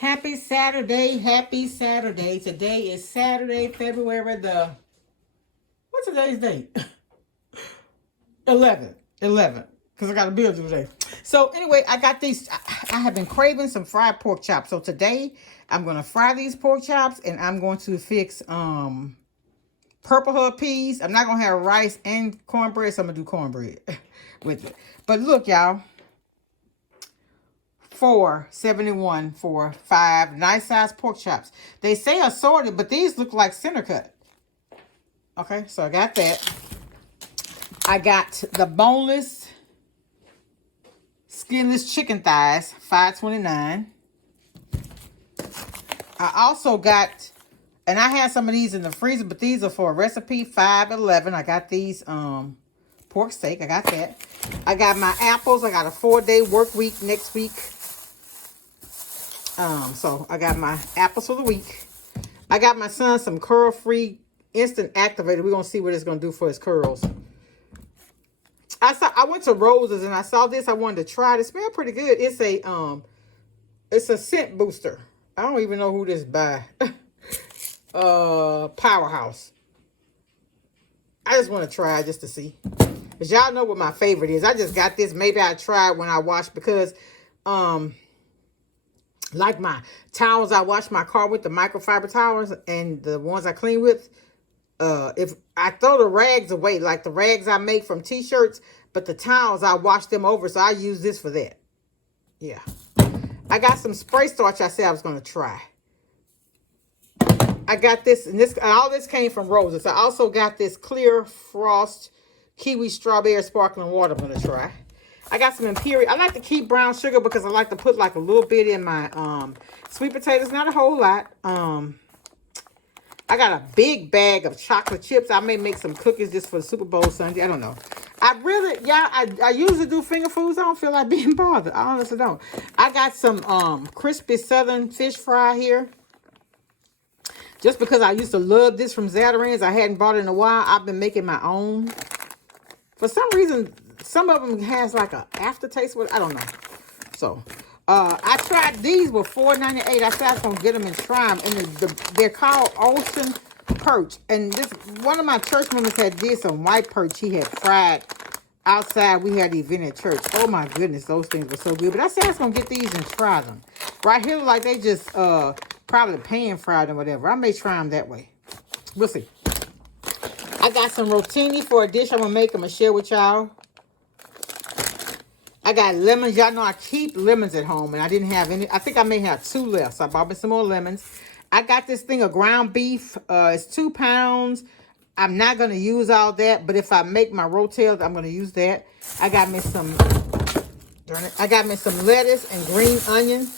Happy Saturday. Happy Saturday. Today is Saturday, February what's today's date? 11. 11. Because I got a bill today. So anyway, I got these. I have been craving some fried pork chops. So today I'm going to fry these pork chops and I'm going to fix purple hull peas. I'm not going to have rice and cornbread. So I'm going to do cornbread with it. But look, y'all. $4.71 for 5 nice size pork chops. They say assorted, but these look like center cut. Okay, so I got that. I got the boneless, skinless chicken thighs, $5.29. I also got, and I had some of these in the freezer, but these are for a recipe, $5.11. I got these pork steak. I got that. I got my apples. I got a 4-day work week next week. So I got my apples for the week. I got my son some curl-free instant activator. We're gonna see what it's gonna do for his curls. I went to Rose's and I saw this. I wanted to try it. It smells pretty good. It's a scent booster. I don't even know who this by. Powerhouse. I just want to try it just to see. Because y'all know what my favorite is. I just got this. Maybe I try it when I wash because like my towels, I wash my car with the microfiber towels and the ones I clean with. If I throw the rags away, like the rags I make from t-shirts, but the towels, I wash them over. So I use this for that. Yeah. I got some spray starch I said I was going to try. I got this, and all this came from Roses. I also got this clear frost kiwi strawberry sparkling water I'm going to try. I got some Imperial. I like to keep brown sugar because I like to put like a little bit in my sweet potatoes. Not a whole lot. I got a big bag of chocolate chips. I may make some cookies just for the Super Bowl Sunday. I don't know. I usually do finger foods. I don't feel like being bothered. I honestly don't. I got some crispy southern fish fry here. Just because I used to love this from Zatarain's. I hadn't bought it in a while. I've been making my own. For some reason, some of them has like an aftertaste with, I don't know. So, I tried these with $4.98. I said I was going to get them and try them. And they're called ocean perch. And this one of my church members did some white perch he had fried outside. We had the event at church. Oh my goodness, those things were so good. But I said I was going to get these and try them. Right here, like they just probably pan fried or whatever. I may try them that way. We'll see. I got some rotini for a dish I'm going to make. I'm going to share with y'all. I got lemons. Y'all know I keep lemons at home. And I didn't have any. I think I may have 2 left. So I bought me some more lemons. I got this thing of ground beef. It's 2 pounds. I'm not going to use all that. But if I make my rotel, I'm going to use that. I got me some. I got me some lettuce and green onion.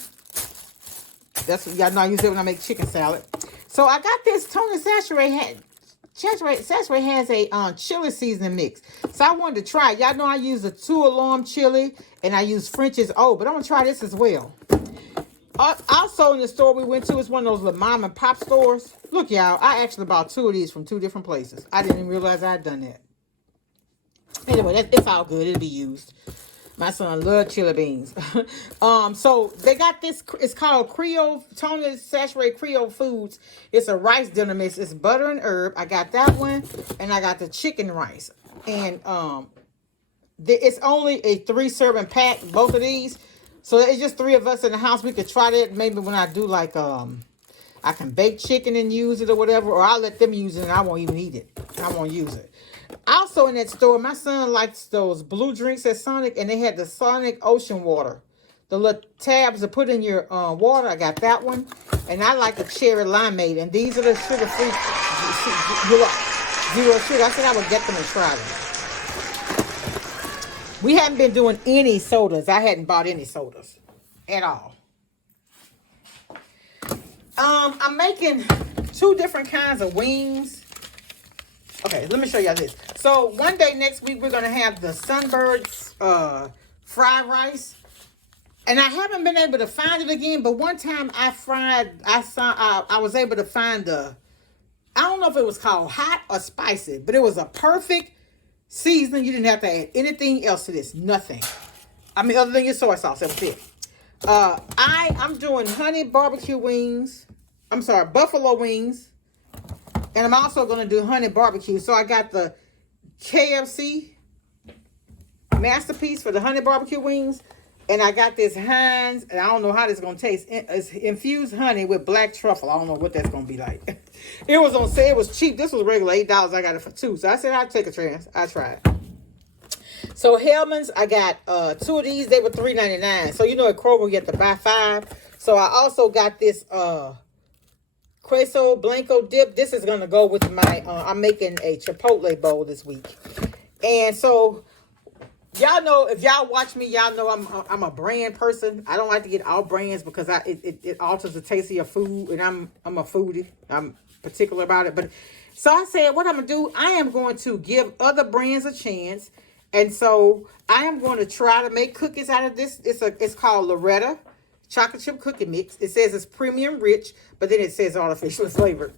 That's what y'all know I use it when I make chicken salad. So I got this Tony Saturate has a chili seasoning mix. So I wanted to try it. Y'all know I use a 2-alarm chili and I use French's O, but I'm going to try this as well. Also in the store we went to, it's one of those little mom and pop stores. Look, y'all, I actually bought 2 of these from 2 different places. I didn't even realize I had done that. Anyway, it's all good. It'll be used. My son loves chili beans. So they got this. It's called Creole Tony Saturated Creole Foods. It's a rice dinner mix. It's butter and herb. I got that one, and I got the chicken rice. And it's only a 3-serving pack. Both of these. So it's just 3 of us in the house. We could try that. Maybe when I do like I can bake chicken and use it or whatever, or I'll let them use it and I won't even eat it. I won't use it. Also in that store, my son likes those blue drinks at Sonic, and they had the Sonic Ocean Water. The little tabs to put in your water. I got that one. And I like the cherry limeade. And these are the sugar-free, zero sugar. I said I would get them and try them. We haven't been doing any sodas. I hadn't bought any sodas at all. I'm making 2 different kinds of wings. Okay, let me show y'all this. So one day next week, we're going to have the Sunbirds fried rice. And I haven't been able to find it again, but one time I was able to find I don't know if it was called hot or spicy, but it was a perfect seasoning. You didn't have to add anything else to this. Nothing. I mean, other than your soy sauce. That was it. I'm doing honey barbecue wings. I'm sorry, buffalo wings. And I'm also going to do honey barbecue. So I got the KFC masterpiece for the honey barbecue wings. And I got this Heinz, and I don't know how this is going to taste. It's infused honey with black truffle. I don't know what that's going to be like. It was on sale. It was cheap. This was regular $8. I got it for $2. So I said I'd take a chance. I tried. So Hellman's, I got 2 of these. They were $3.99. So you know at Kroger you get to buy 5. So I also got this queso blanco dip. This is going to go with my, I'm making a Chipotle bowl this week. And so y'all know, if y'all watch me, y'all know I'm a brand person. I don't like to get all brands because it alters the taste of your food, and I'm a foodie. I'm particular about it. But so I said, what I'm gonna do, I am going to give other brands a chance, and so I am going to try to make cookies out of this. It's called Loretta chocolate chip cookie mix. It says it's premium rich, but then it says artificial flavor.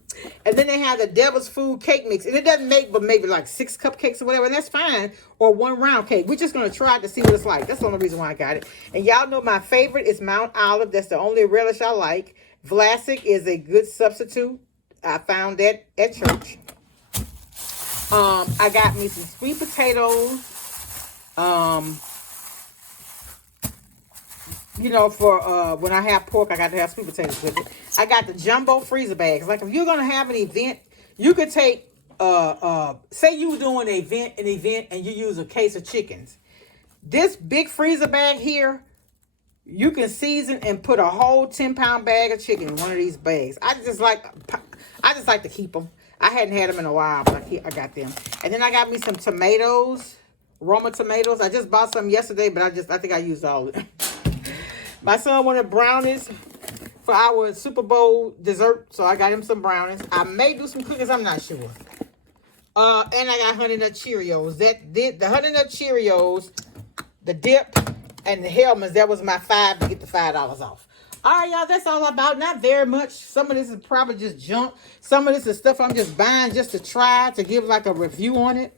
And then they have the Devil's Food cake mix, and it doesn't make but maybe like 6 cupcakes or whatever, and that's fine, or 1 round cake. We're just going to try it to see what it's like. That's the only reason why I got it. And y'all know my favorite is Mount Olive. That's the only relish I like. Vlasic is a good substitute. I found that at church. I got me some sweet potatoes. You know, for when I have pork, I got to have sweet potatoes with it. I got the jumbo freezer bags. Like if you're gonna have an event, you could take say you were doing an event and you use a case of chickens. This big freezer bag here, you can season and put a whole 10-pound bag of chicken in one of these bags. I just like to keep them. I hadn't had them in a while, but I got them. And then I got me some tomatoes, Roma tomatoes. I just bought some yesterday, but I think I used all of them. My son wanted brownies for our Super Bowl dessert, so I got him some brownies. I may do some cookies, I'm not sure. And I got Honey Nut Cheerios. The Honey Nut Cheerios, the dip, and the Hellman's, that was my 5 to get the $5 off. All right, y'all, that's all about. Not very much. Some of this is probably just junk. Some of this is stuff I'm just buying just to try, to give like a review on it.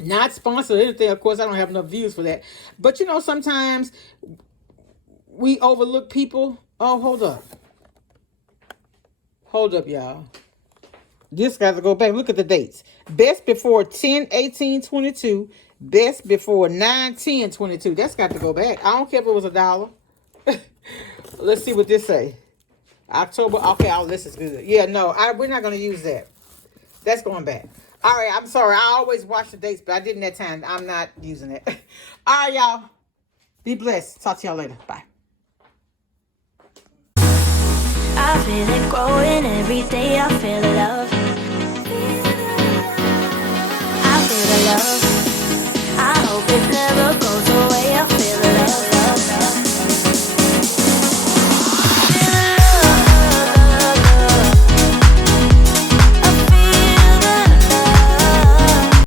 Not sponsored or anything. Of course, I don't have enough views for that. But, you know, sometimes we overlook people. Oh, hold up. Hold up, y'all. This got to go back. Look at the dates. Best before 10/18/22. Best before 9/10/22. That's got to go back. I don't care if it was $1. Let's see what this say. October. Okay, oh, this is good. Yeah, no, we're not going to use that. That's going back. All right, I'm sorry. I always watch the dates, but I didn't that time. I'm not using it. All right, y'all. Be blessed. Talk to y'all later. Bye. I feel it growing every day. I feel love.